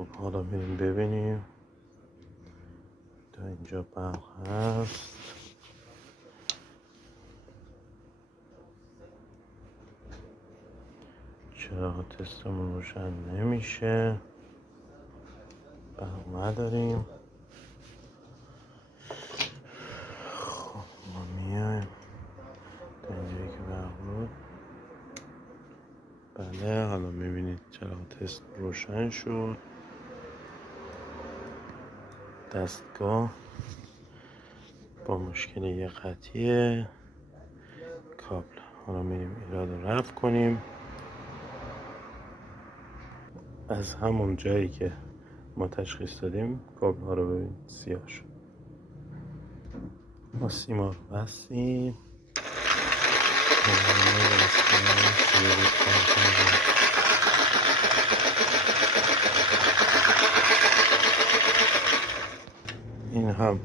خب حالا میریم ببینیم. تا اینجا برق هست. چراغ تستمون روشن نمیشه، برق نداریم. خب ما میایم تا اینجایی که برق بود. بله حالا میبینید چراغ تست روشن شد. دستگاه با مشکل یه قطعی کابل. حالا میریم ایراد رو رفع کنیم. از همون جایی که ما تشخیص دادیم کابل ها رو ببینید سیاه شد. ما سیما رو بستیم. این هم